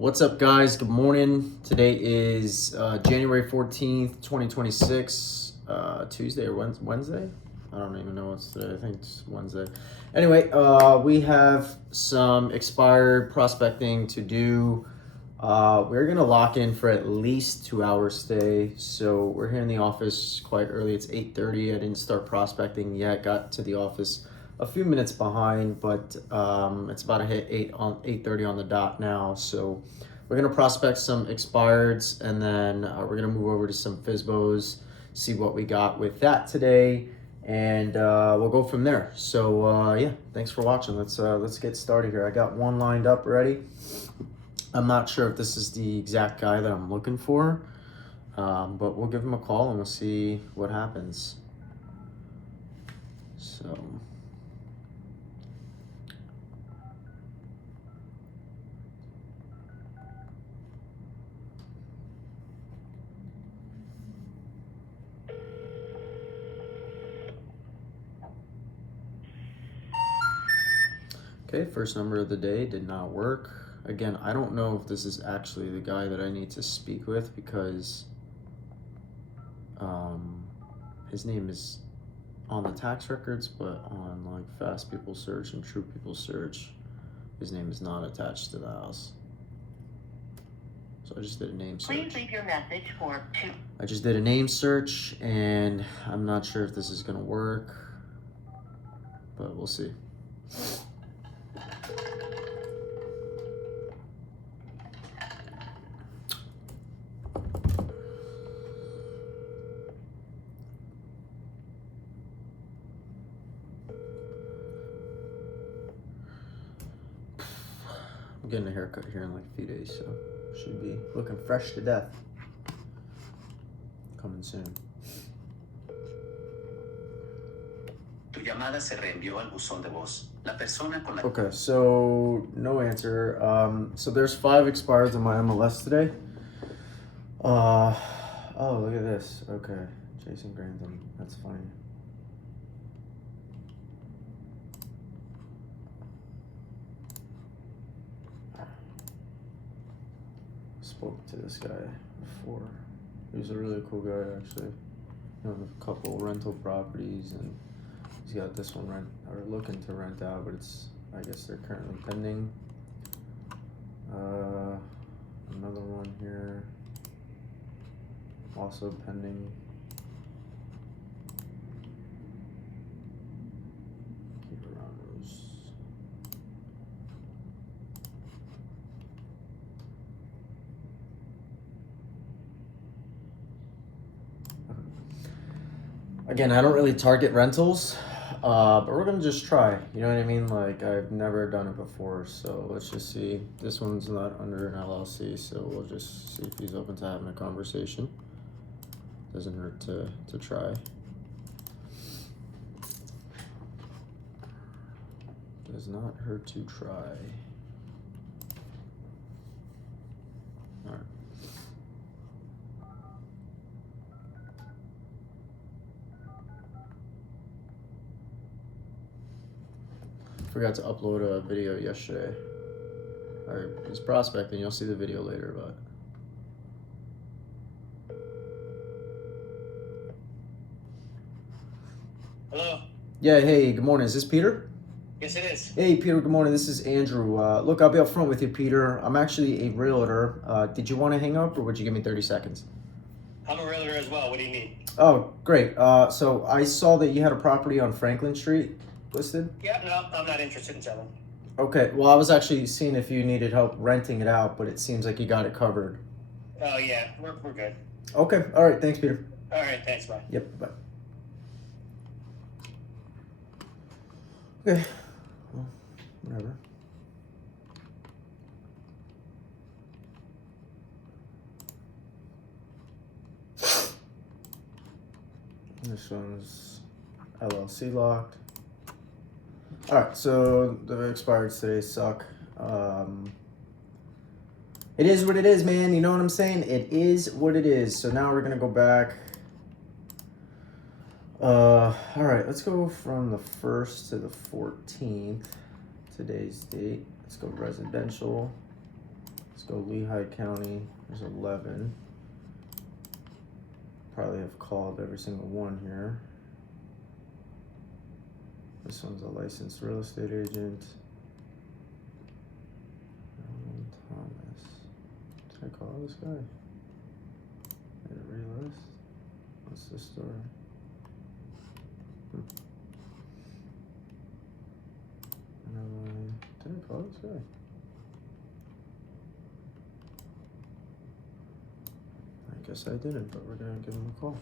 What's up, guys? Good morning. Today is January 14th, 2026, Tuesday or Wednesday? I don't even know what's today. I think it's Wednesday. Anyway, we have some expired prospecting to do. We're going to lock in for at least 2 hours stay. So we're here in the office quite early. It's 8:30. I didn't start prospecting yet. Got to the office a few minutes behind, but it's about to hit 8:30 on the dot now. So we're gonna prospect some expireds, and then we're gonna move over to some FSBOs, see what we got with that today, and we'll go from there. So yeah, thanks for watching. Let's get started here. I got one lined up ready. I'm not sure if this is the exact guy that I'm looking for, but we'll give him a call and we'll see what happens. So. Okay, first number of the day did not work. Again, I don't know if this is actually the guy that I need to speak with because his name is on the tax records, but on like Fast People Search and True People Search, his name is not attached to the house. So I just did a name search. Please leave your message for 2. I just did a name search and I'm not sure if this is gonna work, but we'll see. I'm getting a haircut here in like a few days, so should be looking fresh to death. Coming soon. Tu llamada se reenvió al buzón de voz. La persona con la... Okay, so no answer. So there's 5 expireds on my MLS today. Oh, look at this. Okay, Jason Grantham. That's funny. Spoke to this guy before. He was a really cool guy, actually. You know, a couple rental properties, and he's got this one looking to rent out, but I guess they're currently pending. Another one here, also pending. Keep around those. Again, I don't really target rentals, but we're gonna just try. You know what I mean? Like, I've never done it before, so let's just see. This one's not under an LLC, so we'll just see if he's open to having a conversation. Doesn't hurt to try. Does not hurt to try. All right. Forgot to upload a video yesterday. I was prospecting, you'll see the video later, but. Hello? Yeah, hey, good morning. Is this Peter? Yes, it is. Hey, Peter, good morning. This is Andrew. Look, I'll be up front with you, Peter. I'm actually a realtor. Did you want to hang up or would you give me 30 seconds? I'm a realtor as well. What do you need? Oh, great. So I saw that you had a property on Franklin Street listed. Yeah, no, I'm not interested in selling. Okay, well, I was actually seeing if you needed help renting it out, but it seems like you got it covered. Oh, yeah, we're good. Okay, all right. Thanks, Peter. All right, thanks, bye. Yep, bye. Okay, well, whatever. This one's LLC locked. All right, so the expireds today suck. It is what it is, man. You know what I'm saying? It is what it is. So now we're gonna go back. All right, let's go from the 1st to the 14th. Today's date. Let's go residential. Let's go Lehigh County. There's 11. Probably have called every single one here. This one's a licensed real estate agent. Thomas. Did I call this guy? Did it relist? What's the story? Did I call this guy? I guess I didn't, but we're gonna give him a call.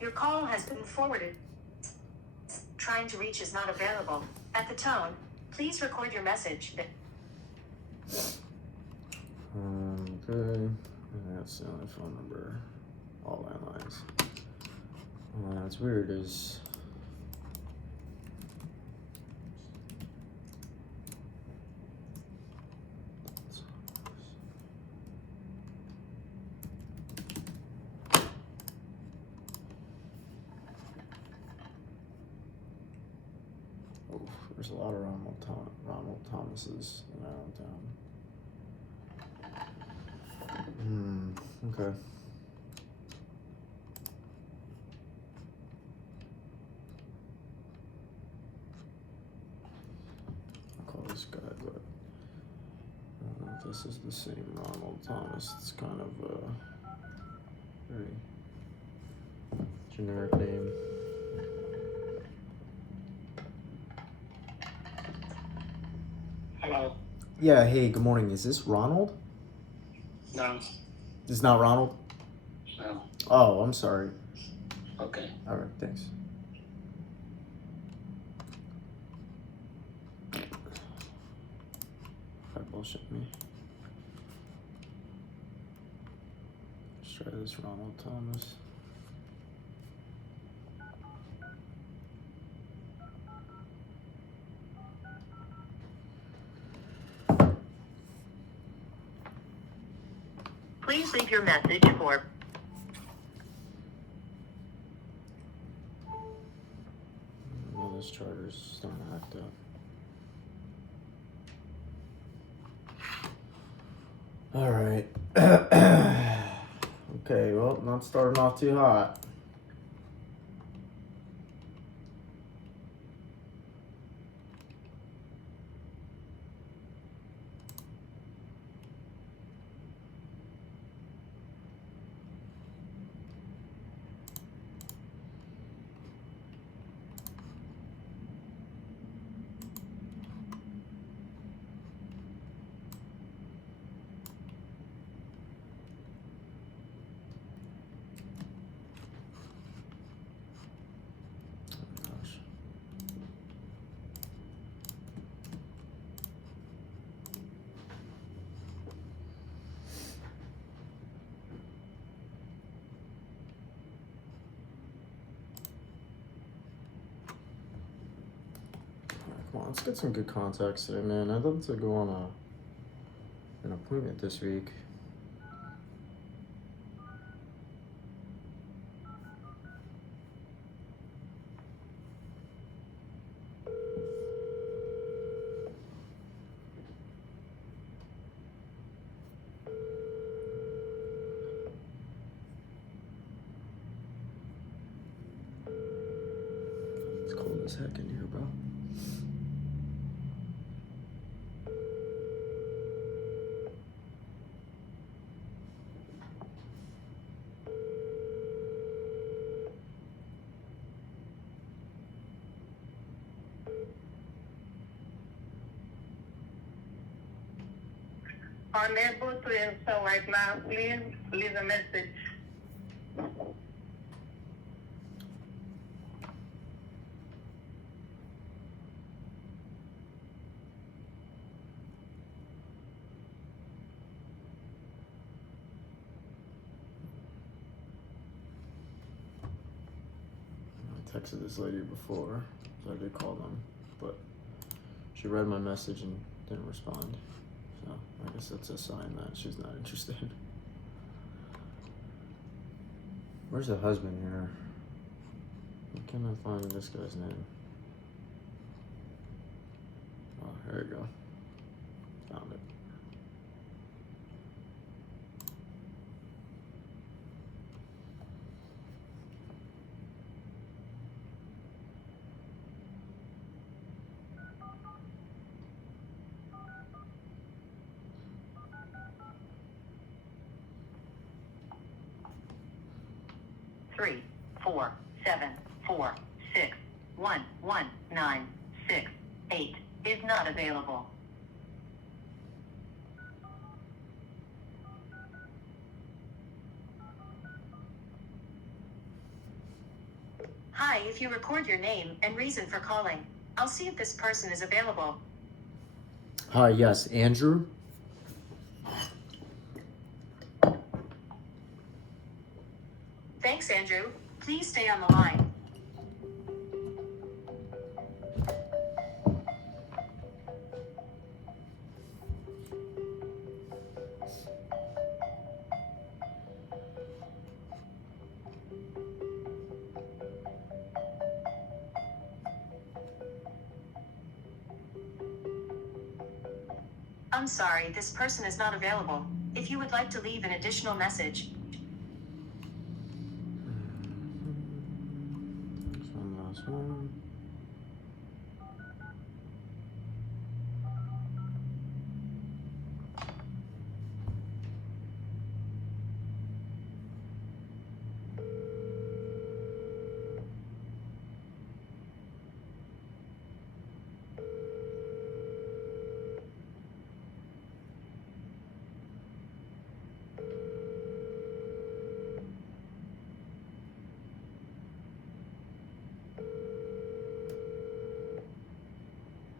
Your call has been forwarded. Trying to reach is not available. At the tone, please record your message. Okay. That's the only phone number. All landlines. That's weird. Is there's a lot of Ronald Thomases around town. Okay. I'll call this guy, but I don't know if this is the same Ronald Thomas. It's kind of a very generic name. Hello. Yeah, hey, good morning. Is this Ronald? No. This is not Ronald? No. Oh, I'm sorry. Okay. All right, thanks. That bullshit me. Let's try this Ronald Thomas. Please leave your message for Well, this charter's starting to act up. All right. Okay, well, not starting off too hot. Gosh. Come on, let's get some good contacts today, man. I'd love to go on an appointment this week. It's cold as heck in here, bro. unable to answer right now. Please leave a message. I texted this lady before, so I did call them, but she read my message and didn't respond. So I guess that's a sign that she's not interested. Where's the husband here? Why can't I find this guy's name? Oh, here we go. Found it. Three, 4, 7, 4, 6, 1, 1, 9, 6, 8 is not available. Hi, if you record your name and reason for calling, I'll see if this person is available. Hi, yes, Andrew. Thanks, Andrew. Please stay on the line. I'm sorry, this person is not available. If you would like to leave an additional message, This one, last one.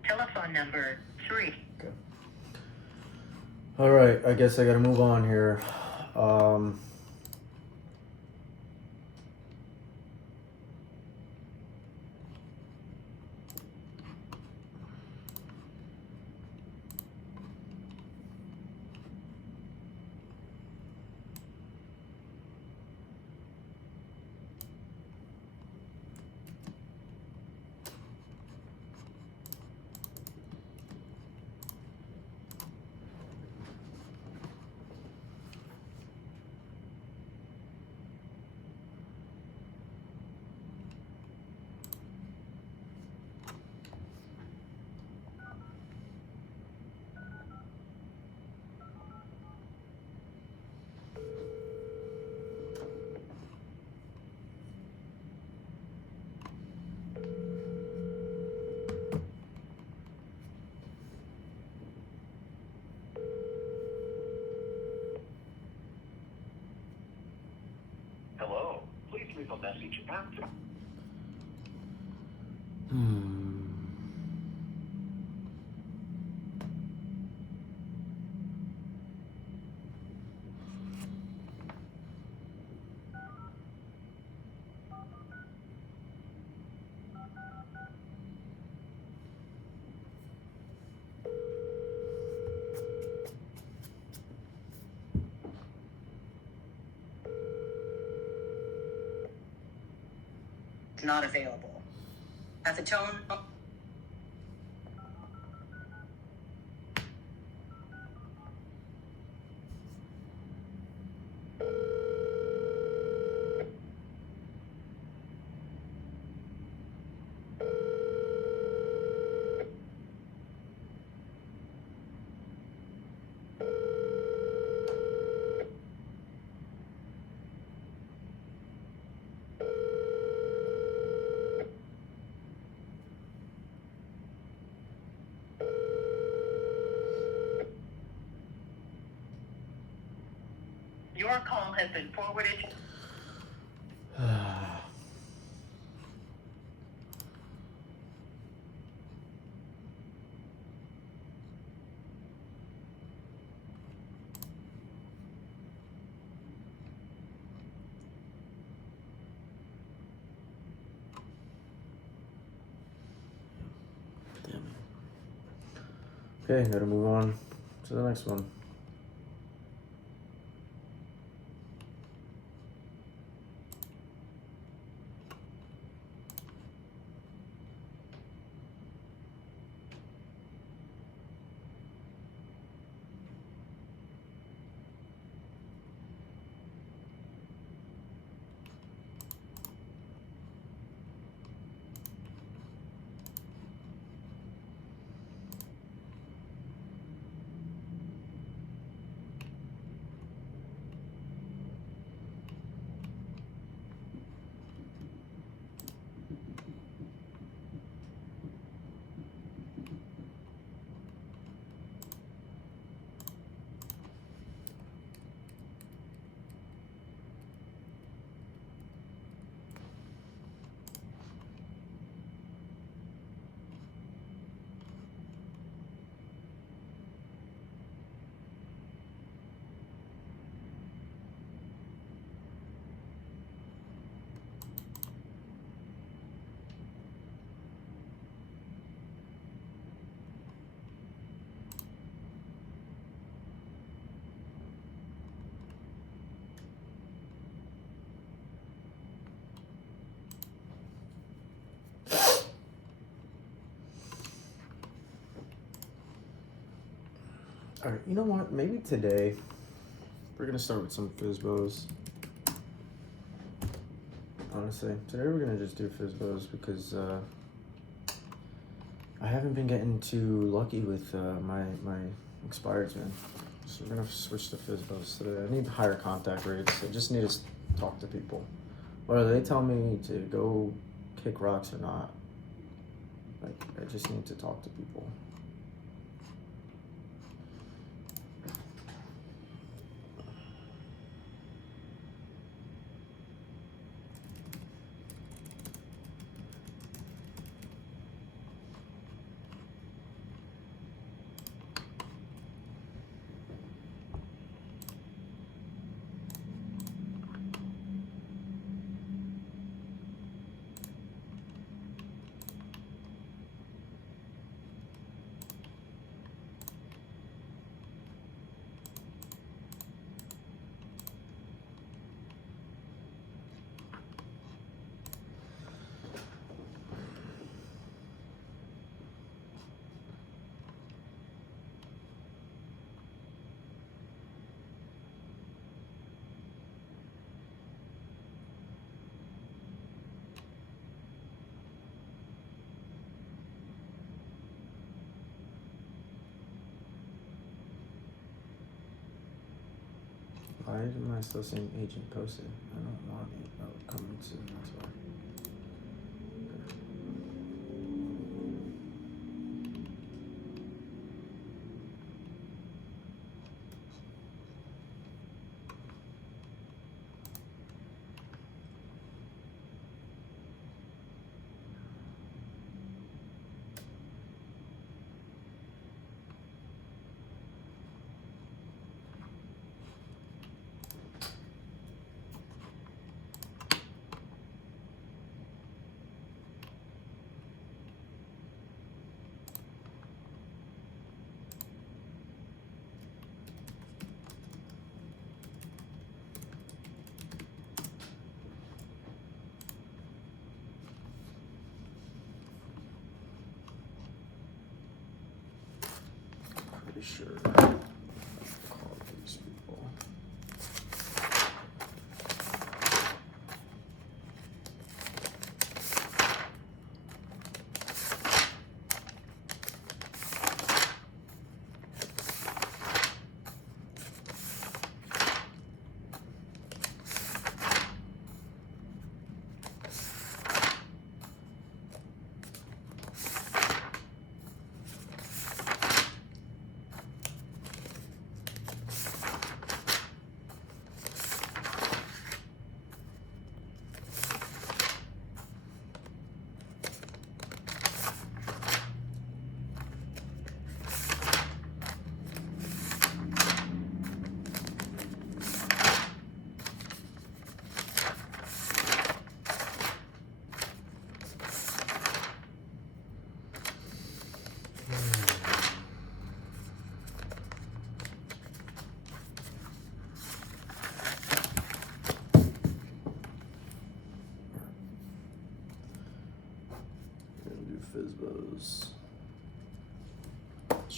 telephone number 3. Okay. All right, I guess I gotta move on here. Hello, please leave a message after. Not available. At the tone, Your call has been forwarded. Damn it. Okay, gotta move on to the next one. All right, you know what? Maybe today we're gonna start with some FSBOs. Honestly, today we're gonna just do FSBOs because I haven't been getting too lucky with my expireds, man. So we're gonna switch to FSBOs today. I need higher contact rates. I just need to talk to people. Whether they tell me to go kick rocks or not, like I just need to talk to people. Why am I still seeing agent posted? I don't want it. Oh, coming soon, that's why. Pretty sure. Call these people.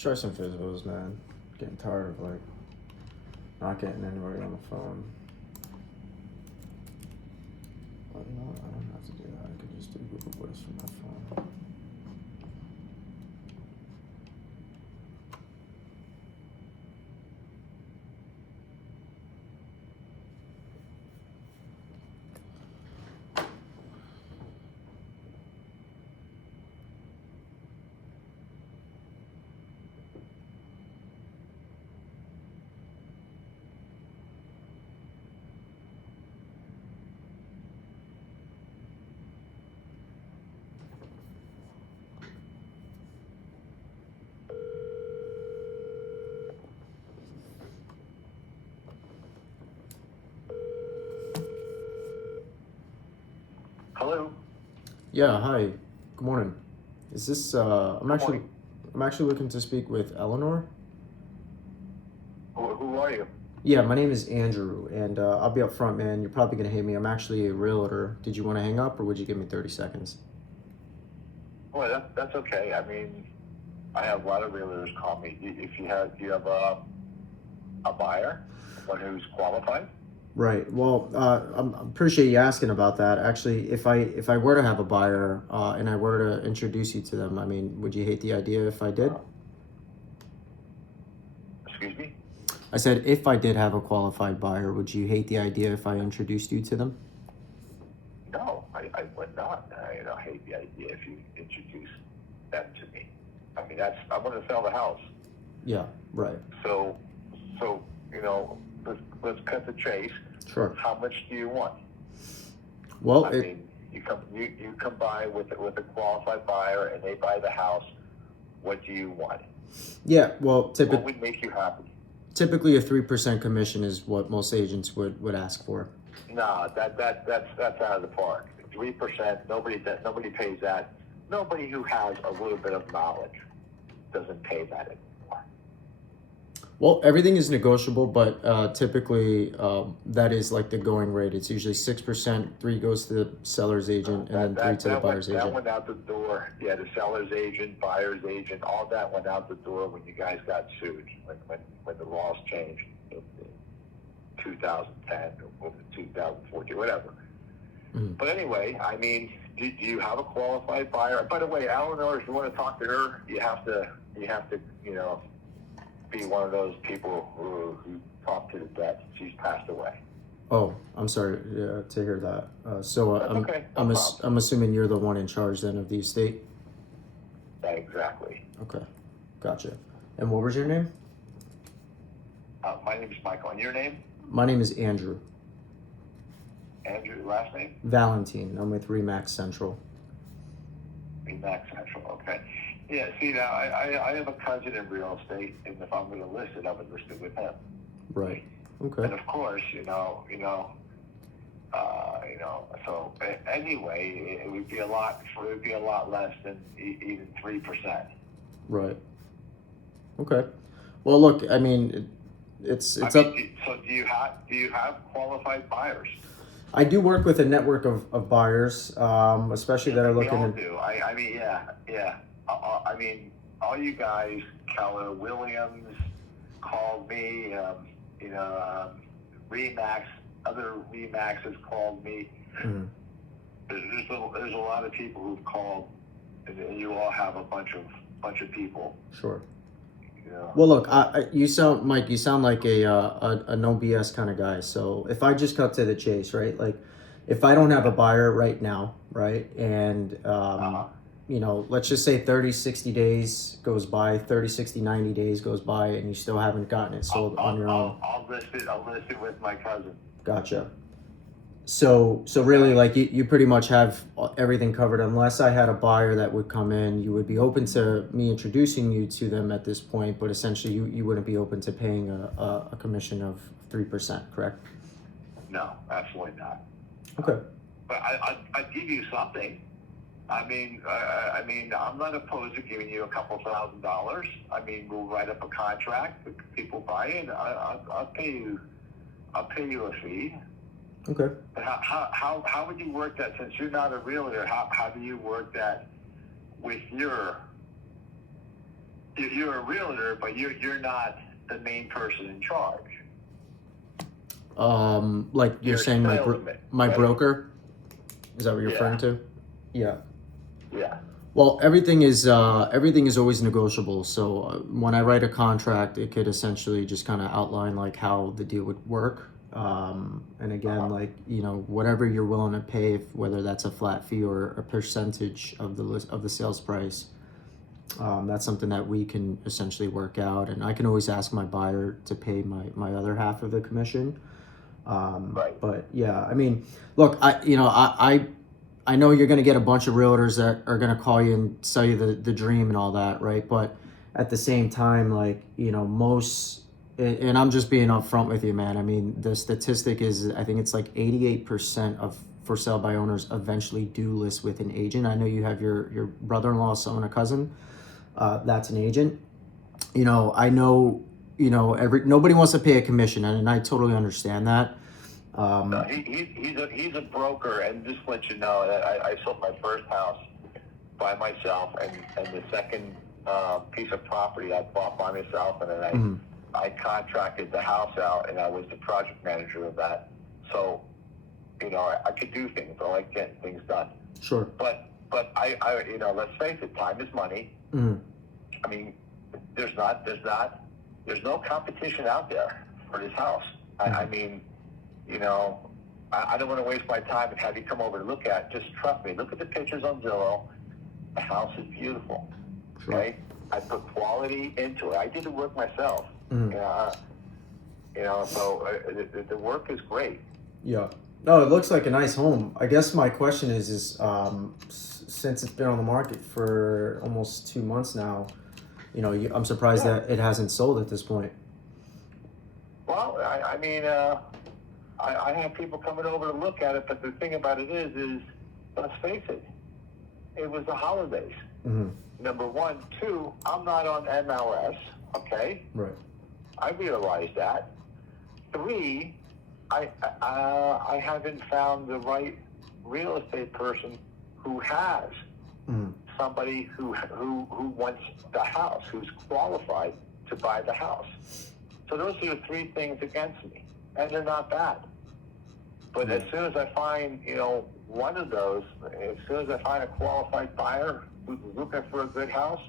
Let's try some FSBOs, man. Getting tired of like not getting anybody on the phone. Well, you know what? I don't have to do that. I could just do Google Voice from my phone. Hello? Yeah, hi. Good morning. Is this I'm actually morning. I'm actually looking to speak with Eleanor. Who are you? Yeah, my name is Andrew, and I'll be up front, man. You're probably gonna hate me. I'm actually a realtor. Did you want to hang up, or would you give me 30 seconds? Well, that's okay. I mean, I have a lot of realtors call me. If you have, do you have a buyer, one who's qualified? Right. Well, I appreciate you asking about that. Actually, if I were to have a buyer and I were to introduce you to them, I mean, would you hate the idea if I did? Excuse me? I said if I did have a qualified buyer, would you hate the idea if I introduced you to them? No, I would not. I don't hate the idea if you introduce them to me. I mean, I want to sell the house. Yeah. Right. So you know, let's cut the chase. Sure. How much do you want? Well, I mean, you come by with a qualified buyer and they buy the house. What do you want? yeah. Well, What would make you happy? typically a 3% commission is what most agents would ask for. No, that's out of the park. 3%. Nobody pays that. Nobody who has a little bit of knowledge doesn't pay that anymore. Well, everything is negotiable, but typically that is like the going rate. It's usually 6%, 3 goes to the seller's agent, and then 3 to the buyer's That agent. went out the door. Yeah, the seller's agent, buyer's agent, all that went out the door when you guys got sued. When the laws changed in 2010 or 2014, whatever. Mhm. But anyway, I mean, do you have a qualified buyer? By the way, Eleanor, if you want to talk to her, you have to, you know, be one of those people who talk to the dead. She's passed away. Oh, I'm sorry to hear that. So That's okay. No problem. I'm assuming you're the one in charge then of the estate. Exactly. Okay, gotcha. And what was your name? My name is Michael. And your name? My name is Andrew Andrew. Last name? Valentine. I'm with Remax Central. Max Central. Okay. Yeah. See, now I have a cousin in real estate, and if I'm going to list it, I would list it with him. Right. Okay. And of course, So anyway, it would be a lot less than even 3%. Right. Okay. Well, look. I mean, it's up. So do you have qualified buyers? I do work with a network of buyers, especially that are We looking all at. do. I mean, yeah. I mean, all you guys, Keller Williams called me. Remax, other Remaxes called me. Mhm. There's a lot of people who've called, and you all have a bunch of people. Sure. You know. Well, look, you sound, Mike. You sound like a no BS kind of guy. So if I just cut to the chase, right? Like, if I don't have a buyer right now, right, and let's just say 30, 60 days goes by, 30, 60, 90 days goes by, and you still haven't gotten it sold on your own. I'll list it with my cousin. Gotcha. So really, like, you pretty much have everything covered. Unless I had a buyer that would come in, you would be open to me introducing you to them at this point, but essentially you wouldn't be open to paying a commission of 3%, correct? No, absolutely not. Okay. But I'd give you something. I mean, I'm not opposed to giving you a couple $1,000. I mean, we'll write up a contract. If people buy it, I'll pay you a fee. Okay. But how would you work that, since you're not a realtor? How do you work that with your you're a realtor, but you're not the main person in charge. Like you're You're a saying salesman, my right? broker? Is that what you're Yeah. referring to? Yeah. Yeah. Well, everything is always negotiable. So when I write a contract, it could essentially just kind of outline like how the deal would work. And again, like whatever you're willing to pay, whether that's a flat fee or a percentage of the sales price, that's something that we can essentially work out. And I can always ask my buyer to pay my other half of the commission. Right. But yeah, I mean, look, I know you're going to get a bunch of realtors that are going to call you and sell you the dream and all that, right? But at the same time, like, most, and I'm just being upfront with you, man. I mean, the statistic is, I think it's like 88% of for sale by owners eventually do list with an agent. I know you have your brother-in-law, son, and a cousin. That's an agent. I know, nobody wants to pay a commission, and I totally understand that. No, he's a broker, and just to let you know that I sold my first house by myself, and the second piece of property I bought by myself, and then I contracted the house out, and I was the project manager of that. So, I could do things. I like getting things done. Sure. But I let's face it, time is money. I mean, there's no competition out there for this house. I mean, I don't want to waste my time and have you come over to look at it. Just trust me. Look at the pictures on Zillow. The house is beautiful. Sure. Right? I put quality into it. I did the work myself. So the work is great. Yeah. No, it looks like a nice home. I guess my question is since it's been on the market for almost 2 months now, I'm surprised that it hasn't sold at this point. Well, I mean, I have people coming over to look at it, but the thing about it is let's face it, it was the holidays. Number one. Two, I'm not on MLS, okay? Right. I realize that. Three, I haven't found the right real estate person who has somebody who wants the house, who's qualified to buy the house. So those are the three things against me, and they're not bad. But as soon as I find, one of those, as soon as I find a qualified buyer who's looking for a good house,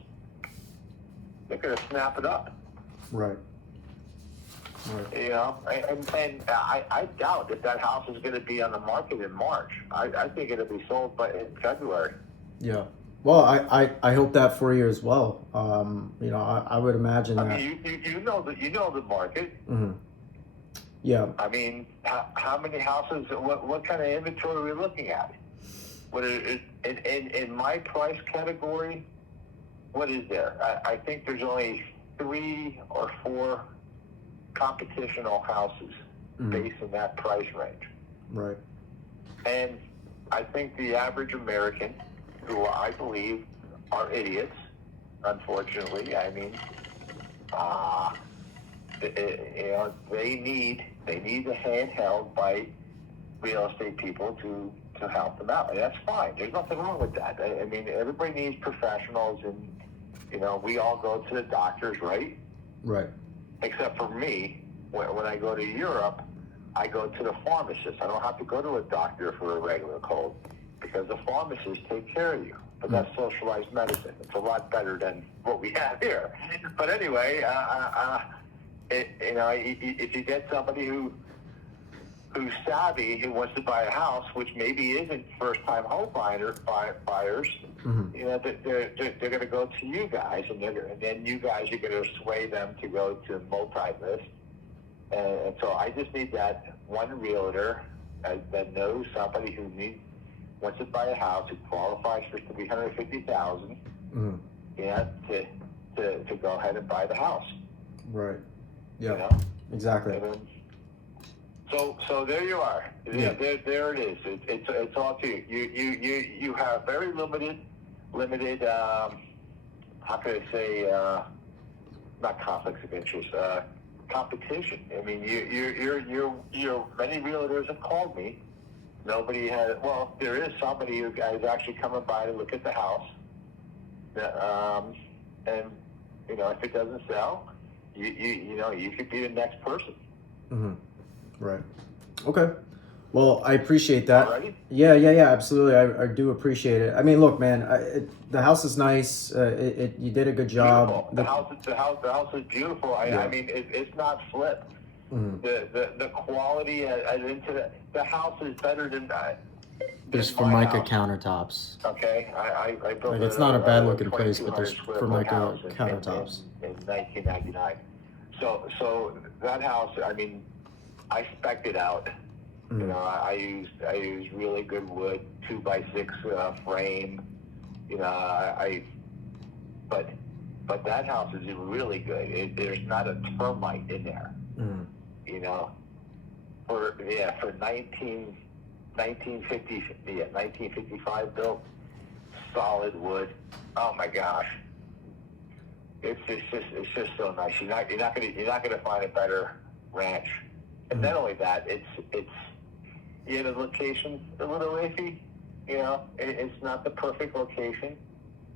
they're going to snap it up. Right. And I doubt if that house is going to be on the market in March. I think it'll be sold in February. Yeah. Well, I hope that for you as well. I would imagine that. I mean, you know the market. Yeah. I mean, how many houses? What kind of inventory are we looking at? What is in my price category? What is there? I think there's only 3 or 4 competitional houses based in that price range. Right. And I think the average American, who I believe are idiots, unfortunately, I mean, they need a hand held by real estate people to help them out. And that's fine. There's nothing wrong with that. I mean, everybody needs professionals, and we all go to the doctors, right? Right. Except for me, when I go to Europe, I go to the pharmacist. I don't have to go to a doctor for a regular cold because the pharmacists take care of you. But that's socialized medicine. It's a lot better than what we have here. But anyway, if you get somebody who's savvy, who wants to buy a house, which maybe isn't first-time home buyers, they're going to go to you guys, and then you guys are going to sway them to go to multi-list. And so I just need that one realtor that knows somebody who wants to buy a house, who qualifies for $350,000, to go ahead and buy the house. Right. Yeah. Exactly. So there you are. Yeah. There it is. It's all to you. You have very limited. How can I say? Not conflicts of interest. Competition. I mean, you're many realtors have called me. Nobody has. Well, there is somebody who is actually coming by to look at the house. And if it doesn't sell, you could be the next person. Mm-hmm. Right. Okay. Well, I appreciate that. Alrighty? Yeah, absolutely. I do appreciate it. I mean, look, man, the house is nice. You did a good job. Beautiful. The house is beautiful. I mean, it's not flipped. Mhm. The quality into the house is better than that. There's Formica countertops. Okay, I built Like, it's not a bad looking place, 2,200 but there's square foot Formica house countertops. in 1999. So that house, I mean, I spec'd it out. Mhm. You know, I used really good wood, 2x6 frame. You know, but that house is really good. There's not a termite in there. Mhm. You know, for 1955 built, solid wood. Oh my gosh, it's just so nice. You're not gonna find a better ranch. And not only that, it's the location's a little iffy. You know, it's not the perfect location,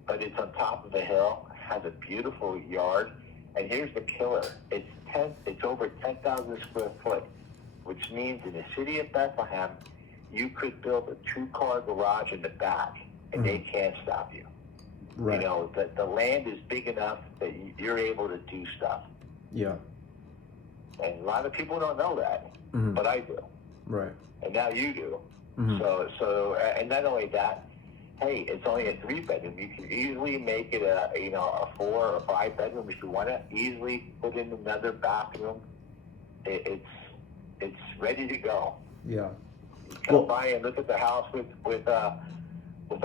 but it's on top of a hill, has a beautiful yard, and here's the killer: it's over 10,000 square foot, which means in the city of Bethlehem, you could build a 2-car garage in the back, and they can't stop you. Right. You know, the land is big enough that you're able to do stuff. Yeah. And a lot of people don't know that, Mhm. but I do. Right. And now you do. Mhm. So, and not only that, hey, it's only a 3-bedroom. You can easily make it a 4 or 5 bedroom if you want to. Easily put in another bathroom. It's ready to go. Yeah. Come Well- by and look at the house with a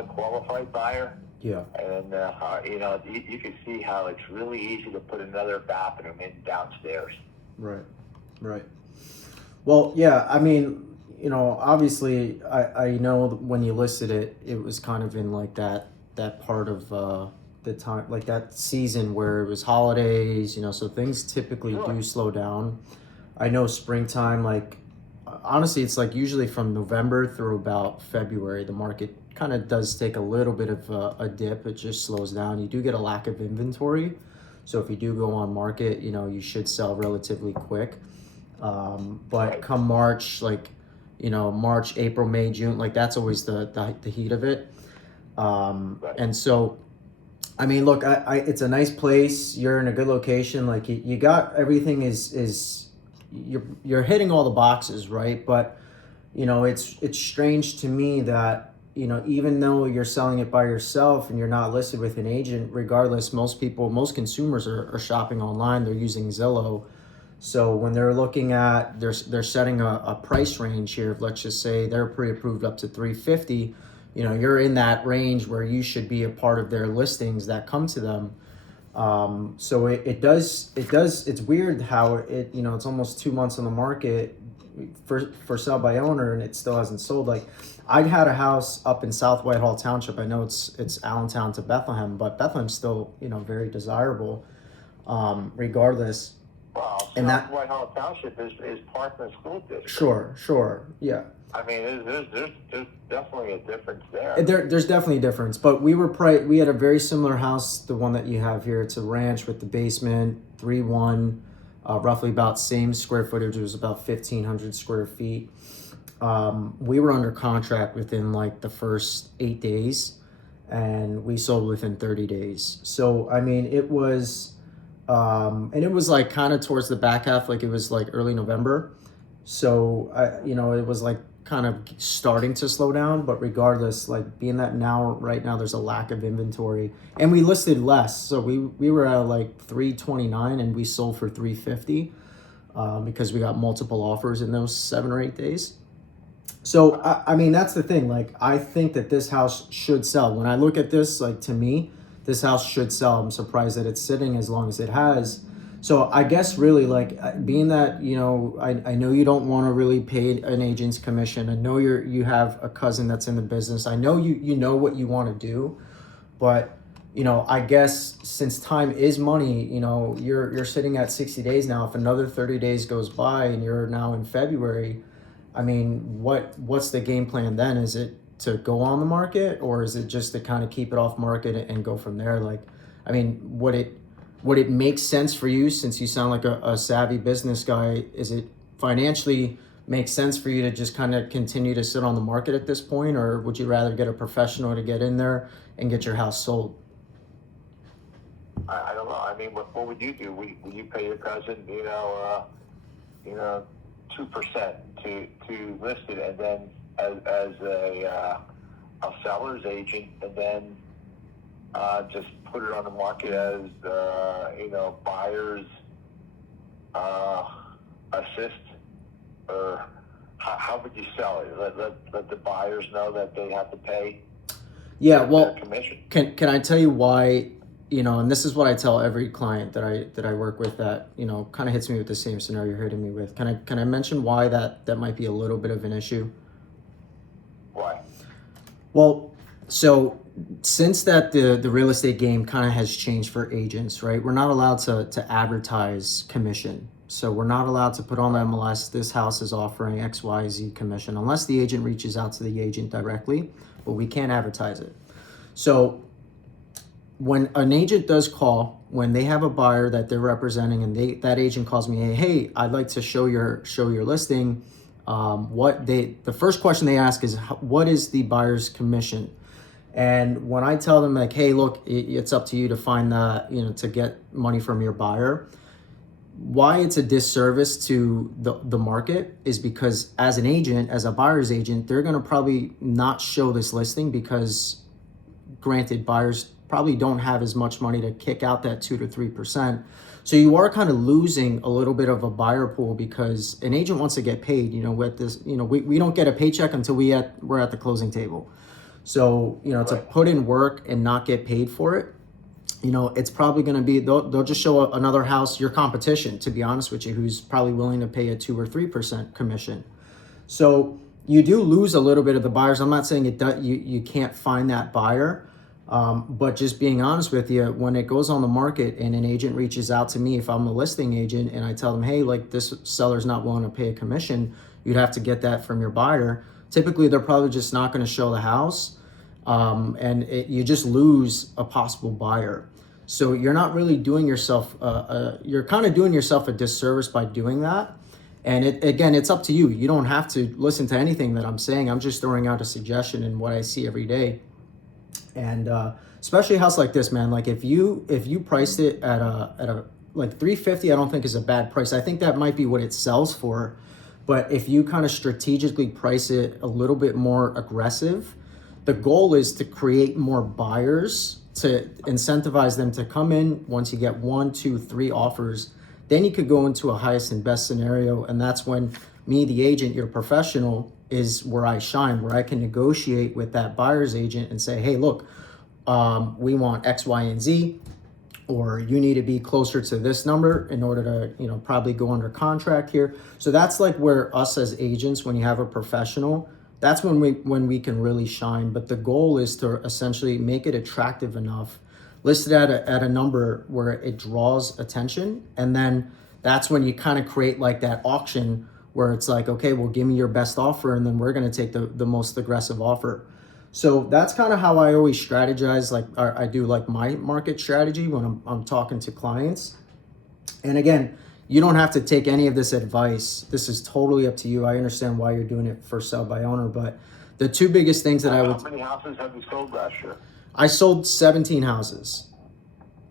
qualified buyer, Yeah. and you can see how it's really easy to put another bathroom in downstairs. Right. Right. Well, yeah, I mean, obviously, I know that when you listed it, it was kind of in like that part of the time, like that season where it was holidays, so things typically Sure. do slow down. I know springtime, like, honestly, it's like usually from November through about February, the market kind of does take a little bit of a dip. It just slows down. You do get a lack of inventory. So if you do go on market, you should sell relatively quick. But Right. come March, like, March, April, May, June, like that's always the heat of it. Right. And so, I mean, look, it's a nice place. You're in a good location. Like you got everything is you're hitting all the boxes, right? But it's strange to me that even though you're selling it by yourself and you're not listed with an agent, regardless, most consumers are shopping online. They're using Zillow. So when they're looking at, they're setting a price range here. Let's just say they're pre-approved up to 350. You're in that range where you should be a part of their listings that come to them. So it's weird how it's almost 2 months on the market for sale by owner and it still hasn't sold. Like I had a house up in South Whitehall Township. I know it's Allentown to Bethlehem, but Bethlehem's still, very desirable, regardless. Well, And South that- Whitehall Township is Parkland School District. Sure. Yeah. I mean, there's definitely a difference there. There's definitely a difference, but we had a very similar house, the one that you have here. It's a ranch with the basement, 3-1, roughly about same square footage. It was about 1,500 square feet. We were under contract within like the first 8 days, and we sold within 30 days. So I mean, it was, and it was like kind of towards the back half, like it was like early November. So it was like kind of starting to slow down, but regardless, like being that right now there's a lack of inventory and we listed less. So we were at like 329 and we sold for 350 because we got multiple offers in those 7 or 8 days. So I mean, that's the thing. Like, I think that this house should sell. When I look at this, like, to me, this house should sell. I'm surprised that it's sitting as long as it has. So I guess really, like, being that, I know you don't want to really pay an agent's commission. I know you have a cousin that's in the business. I know you know what you want to do, but I guess since time is money, you're sitting at 60 days now. If another 30 days goes by and you're now in February, I mean, what's the game plan then? Is it to go on the market, or is it just to kind of keep it off market and go from there? Like, I mean, would it would it make sense for you, since you sound like a savvy business guy, is it financially make sense for you to just kind of continue to sit on the market at this point, or would you rather get a professional to get in there and get your house sold? I don't know. I mean, what would you do? Would you pay your cousin, 2% to list it, and then as a seller's agent, and then just put it on the market as buyers assist, or how would you sell it? Let the buyers know that they have to pay Yeah, well, their commission. can I tell you why? And this is what I tell every client that I work with that kind of hits me with the same scenario you're hitting me with. Can I mention why that might be a little bit of an issue? Why? Well, so since that the real estate game kind of has changed for agents, right? We're not allowed to advertise commission. So we're not allowed to put on the MLS, this house is offering XYZ commission, unless the agent reaches out to the agent directly, but we can't advertise it. So when an agent does call, when they have a buyer that they're representing, and that agent calls me, hey, I'd like to show your listing. The first question they ask is, what is the buyer's commission? And when I tell them, like, hey, look, it's up to you to find that, to get money from your buyer. Why it's a disservice to the market is because as an agent, as a buyer's agent, they're going to probably not show this listing because, granted, buyers probably don't have as much money to kick out that 2 to 3%. So you are kind of losing a little bit of a buyer pool because an agent wants to get paid. With this, we don't get a paycheck until we're at the closing table. So, to put in work and not get paid for it, it's probably going to be, they'll just show another house, your competition, to be honest with you, who's probably willing to pay a 2 or 3% commission. So you do lose a little bit of the buyers. I'm not saying you can't find that buyer. But just being honest with you, when it goes on the market and an agent reaches out to me, if I'm a listing agent and I tell them, hey, like, this seller's not willing to pay a commission, you'd have to get that from your buyer. Typically, they're probably just not going to show the house. You just lose a possible buyer. So you're not really doing yourself, you're kind of doing yourself a disservice by doing that. And again, it's up to you. You don't have to listen to anything that I'm saying. I'm just throwing out a suggestion in what I see every day. And especially a house like this, man, like if you priced it at a like $350, I don't think is a bad price. I think that might be what it sells for. But if you kind of strategically price it a little bit more aggressive, the goal is to create more buyers, to incentivize them to come in. Once you get 1, 2, 3 offers, then you could go into a highest and best scenario. And that's when me, the agent, your professional, is where I shine, where I can negotiate with that buyer's agent and say, hey, look, we want X, Y, and Z, or you need to be closer to this number in order to, probably go under contract here. So that's like where us as agents, when you have a professional, that's when we can really shine. But the goal is to essentially make it attractive enough, listed at a number where it draws attention. And then that's when you kind of create like that auction where it's like, okay, well, give me your best offer, and then we're going to take the most aggressive offer. So that's kind of how I always strategize. Like I do like my market strategy when I'm talking to clients. And again, you don't have to take any of this advice. This is totally up to you. I understand why you're doing it for sale by owner, but the two biggest things that How many houses have you sold last year? I sold 17 houses.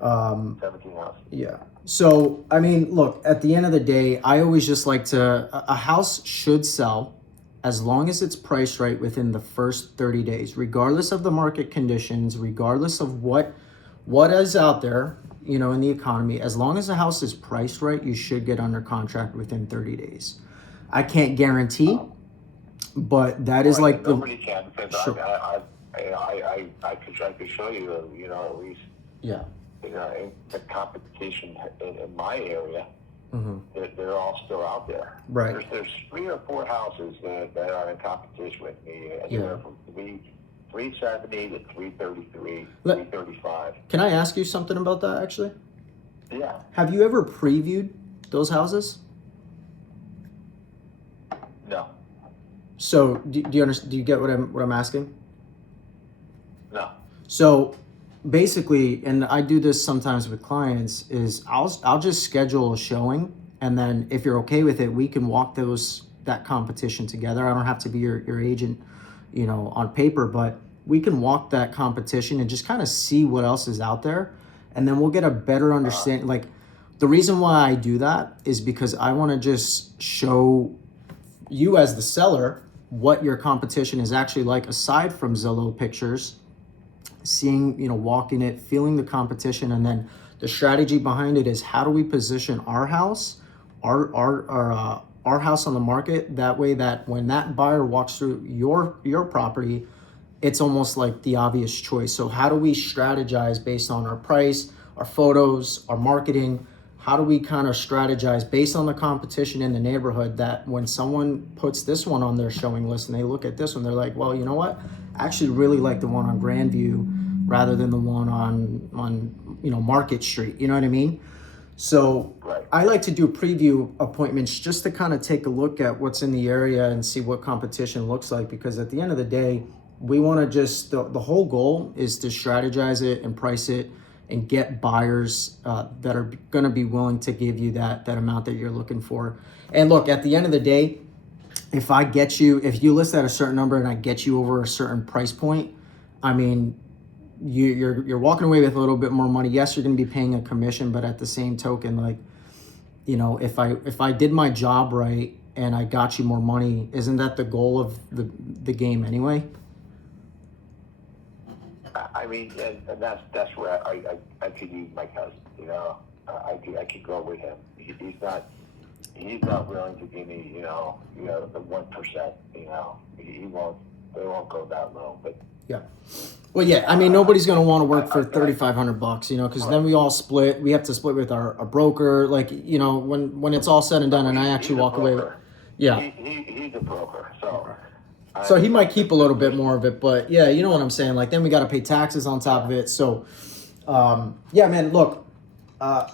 17 houses. Yeah. So, I mean, look, at the end of the day, I always just like a house should sell as long as it's priced right within the first 30 days, regardless of the market conditions, regardless of what is out there, in the economy. As long as the house is priced right, you should get under contract within 30 days. I can't guarantee, but that is like nobody can, because Sure. I could show you, at least, Yeah. in the competition in my area, Mm-hmm. they're all still out there. Right. There's 3 or 4 houses that are in competition with me, anywhere from 370 to 333, 335. Can I ask you something about that, actually? Yeah. Have you ever previewed those houses? No. So do you understand? Do you get what I'm asking? No. So basically, and I do this sometimes with clients, is I'll just schedule a showing, and then if you're okay with it, we can walk that competition together. I don't have to be your agent, on paper, but we can walk that competition and just kind of see what else is out there, and then we'll get a better understanding. Like, the reason why I do that is because I want to just show you as the seller what your competition is actually like, aside from Zillow pictures, seeing, walking it, feeling the competition, and then the strategy behind it is, how do we position our house, our house on the market, that way that when that buyer walks through your property, it's almost like the obvious choice. So how do we strategize based on our price, our photos, our marketing? How do we kind of strategize based on the competition in the neighborhood, that when someone puts this one on their showing list and they look at this one, they're like, well, you know what? I actually really like the one on Grandview rather than the one on Market Street. You know what I mean? So Right. I like to do preview appointments just to kind of take a look at what's in the area and see what competition looks like, because at the end of the day, we want to just, the whole goal is to strategize it and price it and get buyers that are going to be willing to give you that amount that you're looking for. And look, at the end of the day, if you list at a certain number and I get you over a certain price point, I mean, you're walking away with a little bit more money. Yes, you're going to be paying a commission, but at the same token, like, if I did my job right and I got you more money, isn't that the goal of the game anyway? I mean, and that's where I could use my cousin. I could go with him. He's not willing to give me, the 1%. He won't. They won't go that low. But yeah. Well, yeah. I mean, nobody's gonna want to work for $3,500, because then we all split. We have to split with our broker. Like, when it's all said and done, and I actually walk away with, yeah. He's a broker, so. So he might keep a little bit more of it, but yeah, you know what I'm saying? Like, then we got to pay taxes on top of it. So, yeah, man, look, But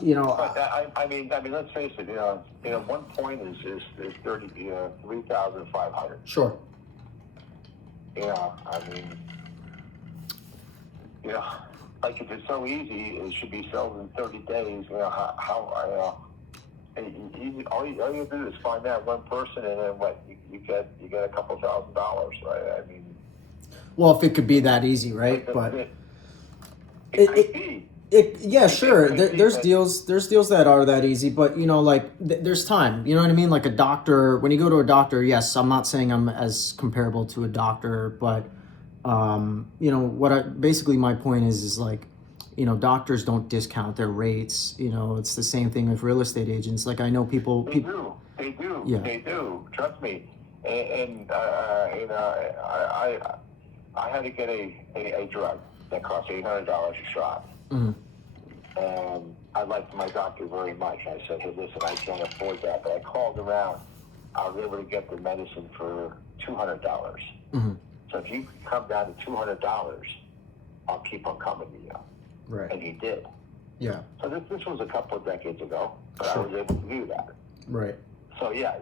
I mean, let's face it. 1 point is 3,500. Sure. I mean, like, if it's so easy, it should be sold in 30 days. All you do is find that one person, and then what? You get a couple $1,000s, right? I mean, well, if it could be that easy, right? But it could be. Yeah, sure. There's deals that are that easy, but there's time. You know what I mean? Like a doctor, when you go to a doctor, yes, I'm not saying I'm as comparable to a doctor, but basically my point is like, doctors don't discount their rates. It's the same thing with real estate agents. Like, I know people. They do. Yeah. They do. Trust me. And I had to get a drug that cost $800 a shot. Mm-hmm. And I liked my doctor very much. I said, hey, listen, I can't afford that. But I called around. I was able to get the medicine for $200. Mm-hmm. So if you come down to $200, I'll keep on coming to you. Right. And he did. Yeah. So this was a couple of decades ago, but Sure. I was able to do that. Right. So yeah,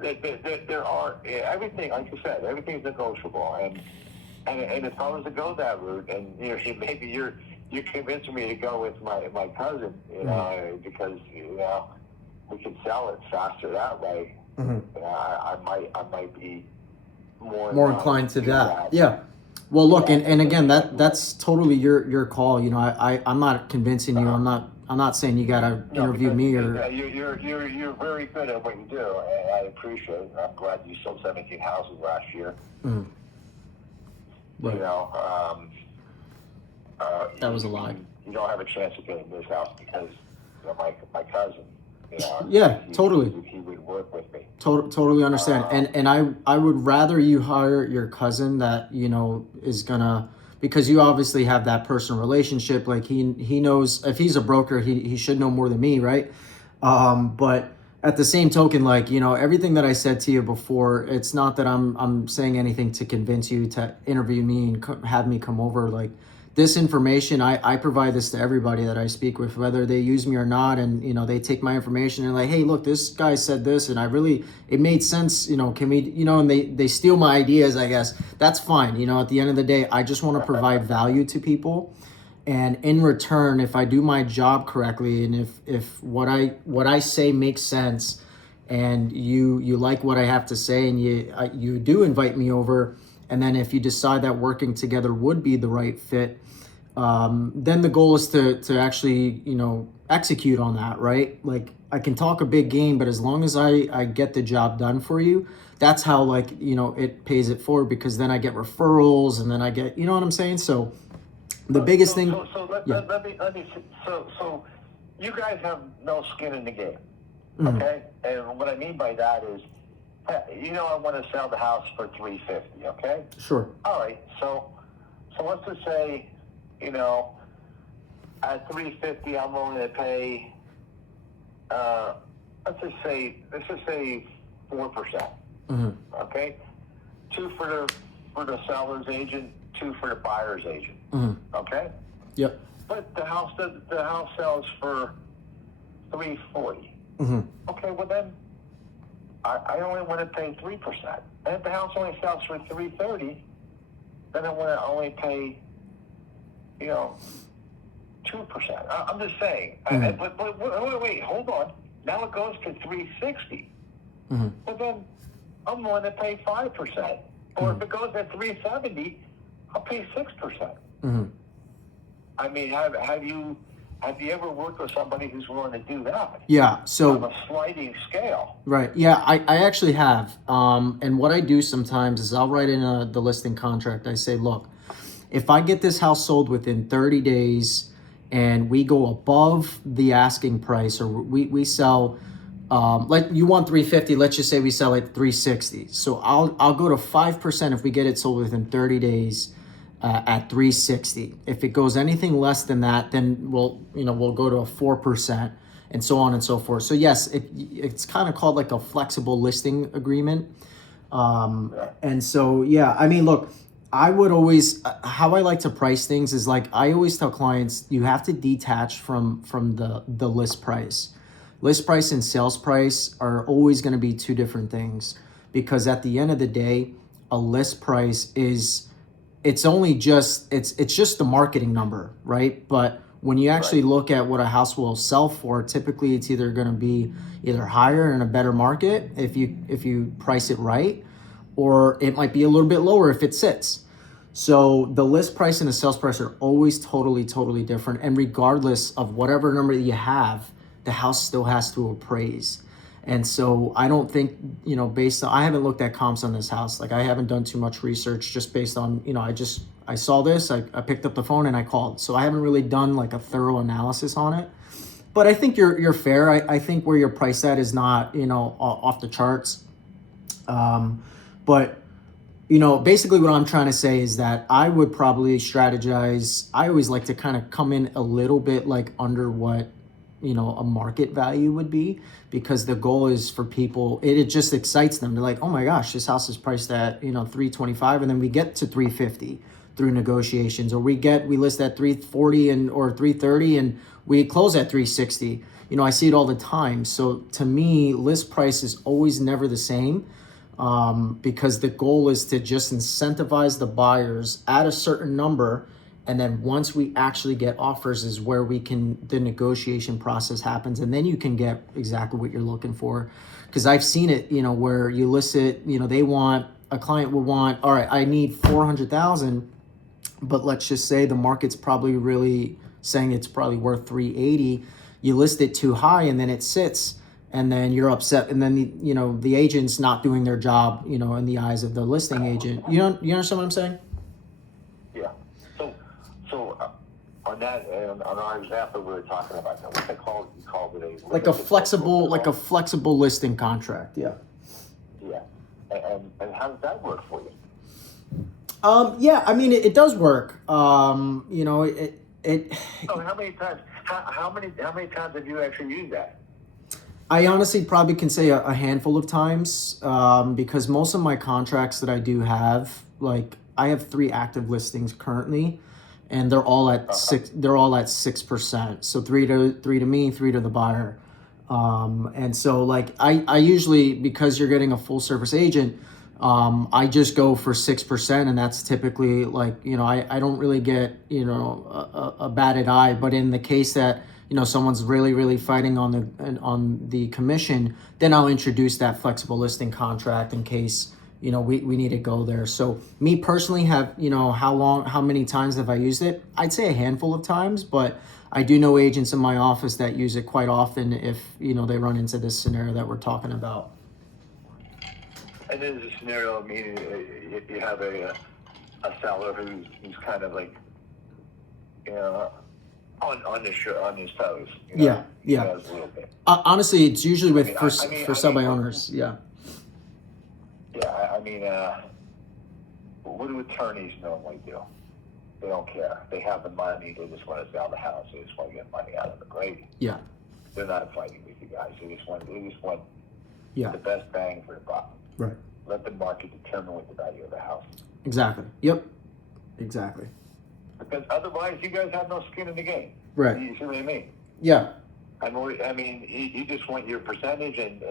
there are everything. Like you said, everything's negotiable, and if I was to go that route, and maybe you're convincing me to go with my cousin, because we can sell it faster that way. Mm-hmm. I might be more inclined to that. Yeah. Well, look, and again, that's totally your call. I'm not convincing you. I'm not saying you gotta interview me or. You're very good at what you do, and I appreciate it. I'm glad you sold 17 houses last year. Mm. Right. That was a lie. You don't have a chance of getting this house because my cousin. Yeah, totally. He would work with me. Totally understand. And I would rather you hire your cousin that is gonna, because you obviously have that personal relationship. Like he knows, if he's a broker, he should know more than me, right? But at the same token, like, everything that I said to you before, it's not that I'm saying anything to convince you to interview me and have me come over. Like, this information, I provide this to everybody that I speak with, whether they use me or not. And, they take my information and like, hey, look, this guy said this and it made sense. Can we, and they steal my ideas, I guess. That's fine. At the end of the day, I just want to provide value to people. And in return, if I do my job correctly, and if what I say makes sense, and you like what I have to say, and you do invite me over, and then if you decide that working together would be the right fit, then the goal is to actually, execute on that, right? Like, I can talk a big game, but as long as I get the job done for you, that's how, like, it pays it forward, because then I get referrals, and then I get, you know what I'm saying? So the biggest thing. Yeah. Let me so you guys have no skin in the game, Mhm. okay? And what I mean by that is, I want to sell the house for $350, okay? Sure. All right, so let's just say, at $350, I'm willing to pay. Let's just say 4%. Mm-hmm. Okay, 2 for the seller's agent, 2 for the buyer's agent. Mm-hmm. Okay. Yep. But the house sells for $340. Mm-hmm. Okay, well then, I only want to pay 3%. And if the house only sells for $330, then I want to only pay, 2%. I'm just saying. Mm-hmm. But wait, hold on. Now it goes to $360. Mm-hmm. But then I'm willing to pay 5%. Or if it goes at $370, I'll pay 6%. Mm-hmm. I mean, have you ever worked with somebody who's willing to do that? Yeah. So on a sliding scale. right. Yeah, I actually have. And what I do sometimes is I'll write in the listing contract. I say, look, if I get this house sold within 30 days and we go above the asking price, or we sell, like you want 350, let's just say we sell at 360. So I'll go to 5% if we get it sold within 30 days at 360. If it goes anything less than that, then we'll go to a 4%, and so on and so forth. So yes, it's kind of called like a flexible listing agreement. And so, yeah, I mean, look, I would always, how I like to price things is, like, I always tell clients, you have to detach from the list price. List price and sales price are always going to be two different things, because at the end of the day, a list price is, it's just the marketing number, right? But when you actually look at what a house will sell for, typically it's either going to be either higher in a better market if you price it right, or it might be a little bit lower if it sits. So the list price and the sales price are always totally different. And regardless of whatever number you have, the house still has to appraise. And so I don't think, based on, I haven't looked at comps on this house. Like, I haven't done too much research, just based on, I saw this, I picked up the phone and I called. So I haven't really done like a thorough analysis on it. But I think you're fair. I think where you're priced at is not, off the charts. But basically what I'm trying to say is that I would probably strategize. I always like to kind of come in a little bit like under what, a market value would be, because the goal is for people, it just excites them. They're like, oh my gosh, this house is priced at, $325, and then we get to $350 through negotiations, or we list at $340 or $330 and we close at $360. I see it all the time. So to me, list price is always never the same. Because the goal is to just incentivize the buyers at a certain number, and then once we actually get offers is where the negotiation process happens, and then you can get exactly what you're looking for. Because I've seen it, where you list it, a client will want, all right, I need 400,000, but let's just say the market's probably really saying it's probably worth 380. You list it too high, and then it sits. And then you're upset, and then the agent's not doing their job, in the eyes of the listing agent. You understand what I'm saying? Yeah. So on that, on our example we were talking about, what's it called? You called it Like a flexible listing contract. Yeah. Yeah. And how does that work for you? Yeah, I mean it does work. It. So how many times? How many times have you actually used that? I honestly probably can say a handful of times, because most of my contracts that I do have, like, I have 3 active listings currently, and they're all at 6%. So 3 to me, 3 to the buyer. And so, like, I usually, because you're getting a full service agent, I just go for 6%, and that's typically like, I don't really get, a batted eye. But in the case that, someone's really, really fighting on the commission, then I'll introduce that flexible listing contract in case, we need to go there. So me personally how many times have I used it? I'd say a handful of times, but I do know agents in my office that use it quite often if, they run into this scenario that we're talking about. And there's a scenario, if you have a seller who's kind of like, on his toes. Yeah. He does a little bit. Honestly, it's usually with for I sub by mean, owners. Yeah. Yeah, what do attorneys normally do? They don't care. They have the money. They just want to sell the house. They just want to get money out of it, right? Yeah. They're not fighting with you guys. They just want Yeah. the best bang for the buck. Right. Let the market determine what the value of the house. Exactly. Yep. Exactly. Because otherwise, you guys have no skin in the game. Right. You see what I mean? Yeah. You just want your percentage, and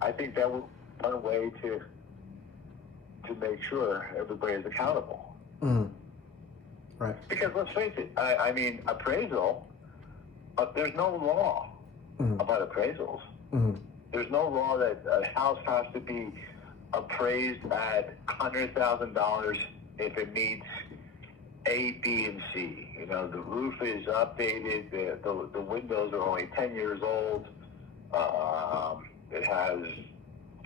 I think that would be one way to make sure everybody is accountable. Mm. Right. Because let's face it, appraisal. There's no law about appraisals. Mm. There's no law that a house has to be appraised at $100,000 if it meets A, B, and C. The roof is updated. The windows are only 10 years old. It has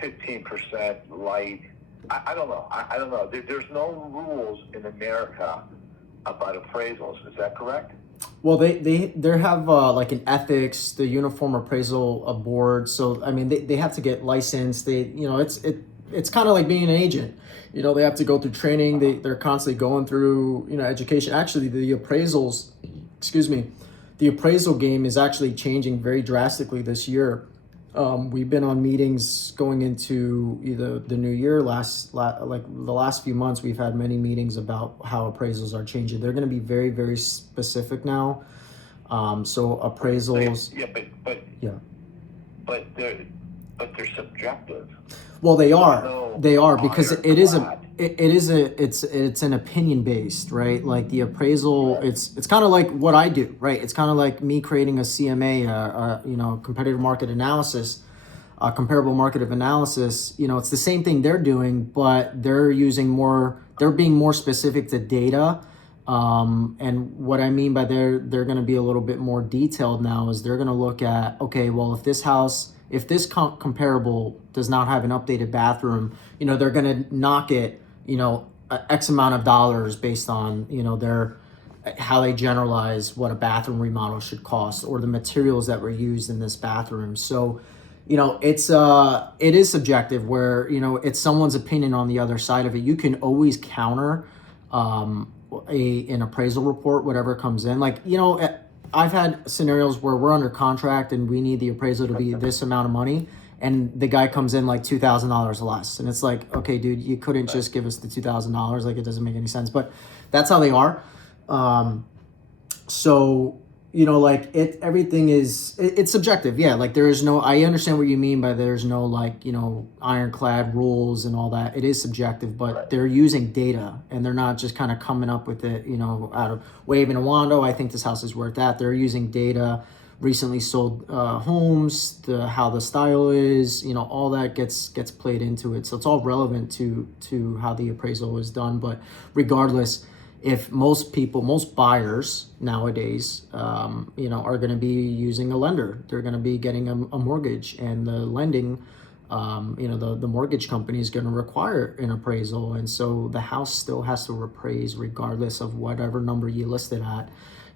15% light. I don't know. I don't know. There's no rules in America about appraisals. Is that correct? Well, they have like an ethics, the uniform appraisal board. So they have to get licensed. It's kind of like being an agent. They have to go through training. They're constantly going through education. Actually, the appraisal game is actually changing very drastically this year. We've been on meetings going into either the new year, like the last few months, we've had many meetings about how appraisals are changing. They're going to be very, very specific now. So appraisals. But they're subjective. Well, they are. No They are because ironclad. it's an opinion based, right? Like the appraisal, it's kind of like what I do, right? It's kind of like me creating a CMA, competitive market analysis, comparable market of analysis. It's the same thing they're doing, but they're being more specific to data. And what I mean by they're going to be a little bit more detailed now is they're going to look at, okay, well, if this comparable does not have an updated bathroom, they're going to knock it, X amount of dollars based on, how they generalize what a bathroom remodel should cost or the materials that were used in this bathroom. So, it is subjective where, it's someone's opinion on the other side of it. You can always counter, an appraisal report, whatever comes in. Like, I've had scenarios where we're under contract and we need the appraisal to be this amount of money, and the guy comes in like $2,000 less, and it's like, okay, dude, you couldn't just give us the $2,000. Like, it doesn't make any sense. But that's how they are. So everything it's subjective. Yeah, like there is no. I understand what you mean by there's no ironclad rules and all that. It is subjective, but they're using data and they're not just kind of coming up with it, out of waving a wand. Oh, I think this house is worth that. They're using data, recently sold homes, how the style is, all that gets played into it. So it's all relevant to how the appraisal is done. But regardless, if most buyers nowadays, are going to be using a lender, they're going to be getting a mortgage, and the lending, the mortgage company is going to require an appraisal. And so the house still has to appraise regardless of whatever number you list it at.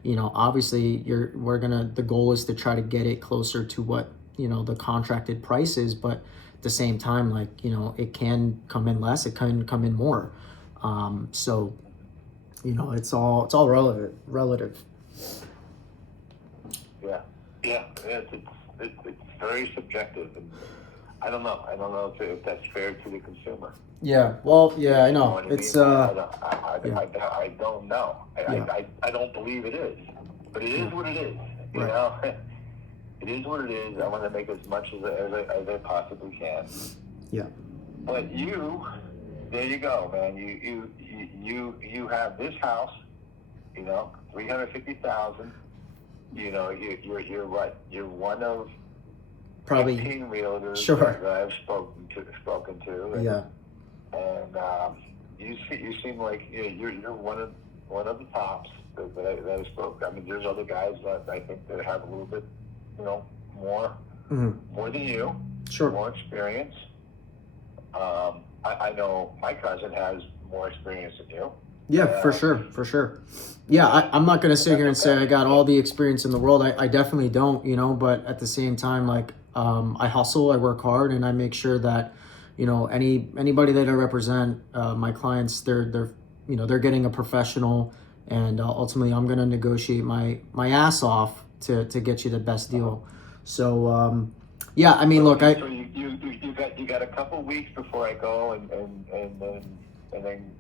Obviously the goal is to try to get it closer to what, the contracted price is, but at the same time, it can come in less, it can come in more. So, it's all relative. Yeah. It's very subjective, and I don't know if that's fair to the consumer. Yeah. Well, yeah, I know. You what It's I don't know. Yeah. I don't believe it is, but it is what it is. Right. It is what it is. I want to make as much as I possibly can. Yeah. But there you go, man. You have this house, $350,000. You're what? You're one of Probably. 15 realtors Sure. that I've spoken to. And, Yeah. And you seem like you're one of the tops that I spoke. I mean, there's other guys that I think that have a little bit, more than you, Sure. more experience. I know my cousin has more experience than you. Yeah, for sure. Yeah, I'm not going to sit here and say I got all the experience in the world. I definitely don't, but at the same time, like, I hustle, I work hard, and I make sure that, anybody that I represent, my clients, they're getting a professional, and ultimately I'm going to negotiate my ass off to get you the best deal. So, yeah, I mean, look, So you got a couple weeks before I go and then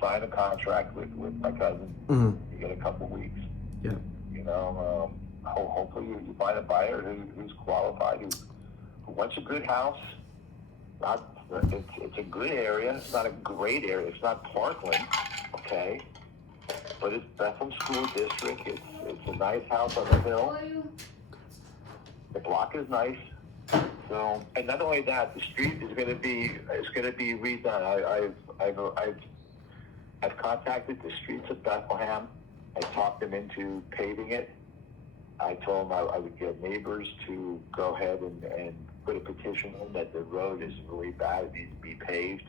sign a contract with my cousin. You get a couple weeks. Yeah. Hopefully you find a buyer who's qualified, who wants a good house. It's a good area. It's not a great area. It's not Parkland, okay? But it's Bethlehem School District. It's a nice house on the hill. The block is nice. So, and not only that, the street is going to be redone. I've contacted the streets of Bethlehem. I talked them into paving it. I told them I would get neighbors to go ahead and put a petition in that the road is really bad. It needs to be paved.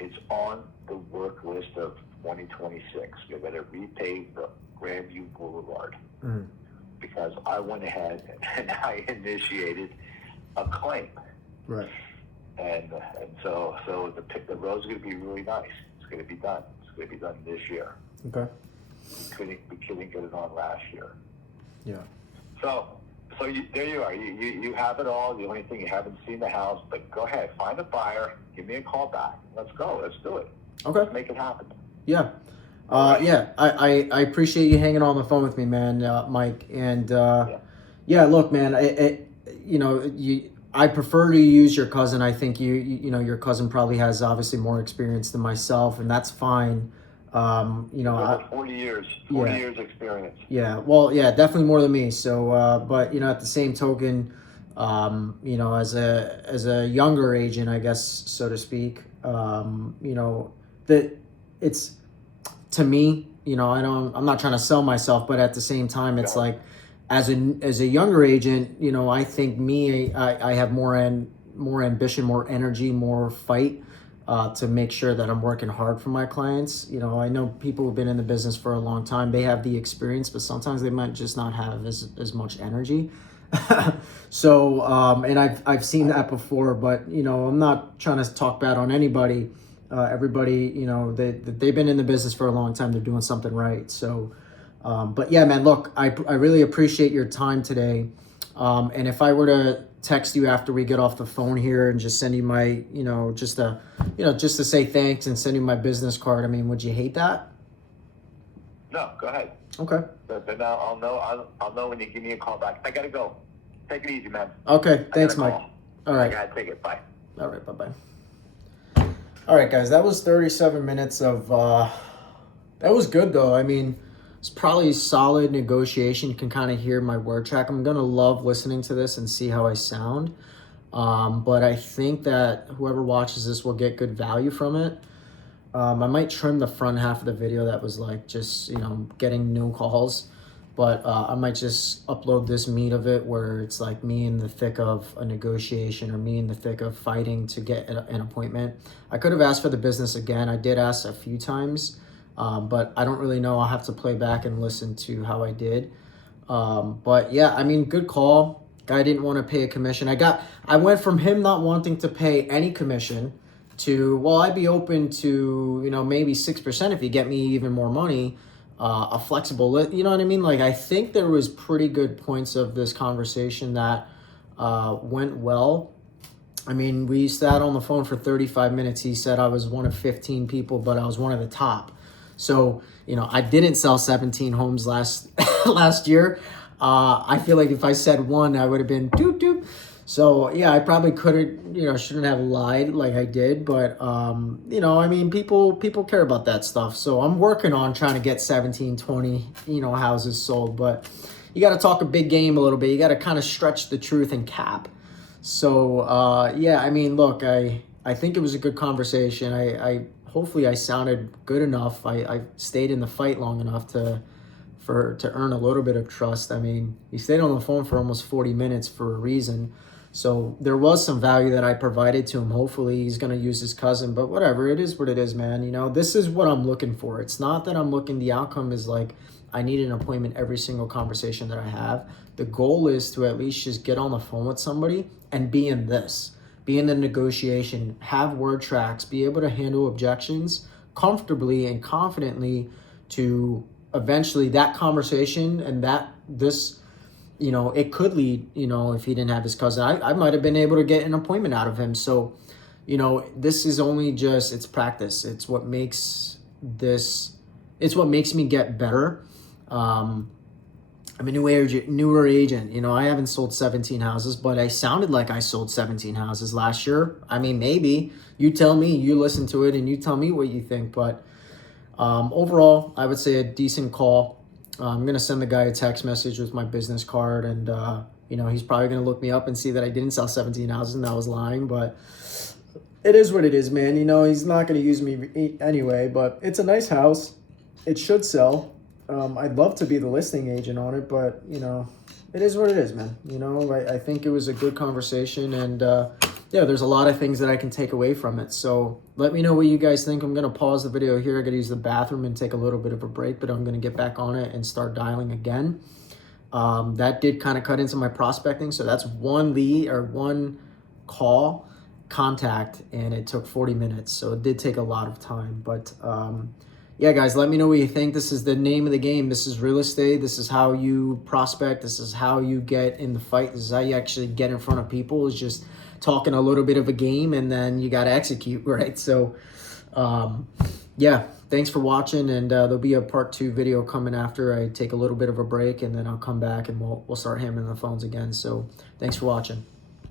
It's on the work list of 2026. We're going to repave the Grandview Boulevard because I went ahead and I initiated a claim. right. And so the road's going to be really nice. It's going to be done. It's going to be done this year. Okay. We couldn't get it on last year. Yeah. So there you are. You have it all. The only thing, you haven't seen the house, but go ahead, find a buyer, give me a call back. Let's go. Let's do it. Okay. Let's make it happen. Yeah. Yeah, I appreciate you hanging on the phone with me, man, Mike. And yeah, look, man, I prefer to use your cousin. I think your cousin probably has obviously more experience than myself, and that's fine. Over 40 years experience. Yeah, well, yeah, definitely more than me. So, but at the same token, as a younger agent, I guess, so to speak, that it's, to me, I'm not trying to sell myself, but at the same time, it's like, as a younger agent, I think I have more ambition, more energy, more fight, to make sure that I'm working hard for my clients. I know people who've been in the business for a long time, they have the experience, but sometimes they might just not have as much energy. So, and I've seen that before, but, I'm not trying to talk bad on anybody. Everybody, they've been in the business for a long time. They're doing something right. So, but yeah, man, look, I really appreciate your time today. And if I were to text you after we get off the phone here and just send you my, just to say thanks and send you my business card, I mean, would you hate that? No, go ahead. Okay. But now I'll know when you give me a call back. I gotta go. Take it easy, man. Okay. Thanks, Mike. Call. All right. I gotta take it. Bye. All right. Bye-bye. All right, guys, that was 37 minutes of, that was good though. I mean, it's probably solid negotiation. You can kind of hear my word track. I'm going to love listening to this and see how I sound. But I think that whoever watches this will get good value from it. I might trim the front half of the video that was like just, getting no calls. But I might just upload this meat of it where it's like me in the thick of a negotiation or me in the thick of fighting to get an appointment. I could have asked for the business again. I did ask a few times, but I don't really know. I'll have to play back and listen to how I did. But yeah, I mean, good call. Guy didn't want to pay a commission. I went from him not wanting to pay any commission to, well, I'd be open to, maybe 6% if you get me even more money. A flexible, you know what I mean? Like, I think there was pretty good points of this conversation that went well. I mean, we sat on the phone for 35 minutes. He said I was one of 15 people, but I was one of the top. So, you know, I didn't sell 17 homes last year. I feel like if I said one, I would have been doop doop. So yeah, I probably couldn't, you know, shouldn't have lied like I did, but you know, I mean, people care about that stuff. So I'm working on trying to get 17, 20, you know, houses sold, but you got to talk a big game a little bit. You got to kind of stretch the truth and cap. So yeah, I mean, look, I think it was a good conversation. I hopefully I sounded good enough. I stayed in the fight long enough to earn a little bit of trust. I mean, he stayed on the phone for almost 40 minutes for a reason. So there was some value that I provided to him. Hopefully he's going to use his cousin, but whatever, it is what it is, man. You know, this is what I'm looking for. It's not that I'm looking, the outcome is like, I need an appointment every single conversation that I have. The goal is to at least just get on the phone with somebody and be in the negotiation, have word tracks, be able to handle objections comfortably and confidently to eventually that conversation and this, you know, it could lead, you know, if he didn't have his cousin, I might have been able to get an appointment out of him. So, you know, this is only just, it's practice. It's what makes me get better. I'm a newer agent. You know, I haven't sold 17 houses, but I sounded like I sold 17 houses last year. I mean, maybe. You tell me, you listen to it and you tell me what you think. But overall, I would say a decent call. I'm going to send the guy a text message with my business card, and, you know, he's probably going to look me up and see that I didn't sell 17 houses and I was lying, but it is what it is, man. You know, he's not going to use me anyway, but it's a nice house. It should sell. I'd love to be the listing agent on it, but, you know, it is what it is, man. You know, I think it was a good conversation, and, yeah, there's a lot of things that I can take away from it. So let me know what you guys think. I'm going to pause the video here. I got to use the bathroom and take a little bit of a break, but I'm going to get back on it and start dialing again. That did kind of cut into my prospecting. So that's one lead or one call contact, and it took 40 minutes. So it did take a lot of time, but, yeah, guys, let me know what you think. This is the name of the game. This is real estate. This is how you prospect. This is how you get in the fight. This is how you actually get in front of people, is just talking a little bit of a game, and then you got to execute, right? So, yeah, thanks for watching, and there'll be a part 2 video coming after I take a little bit of a break, and then I'll come back and we'll start hammering the phones again. So thanks for watching.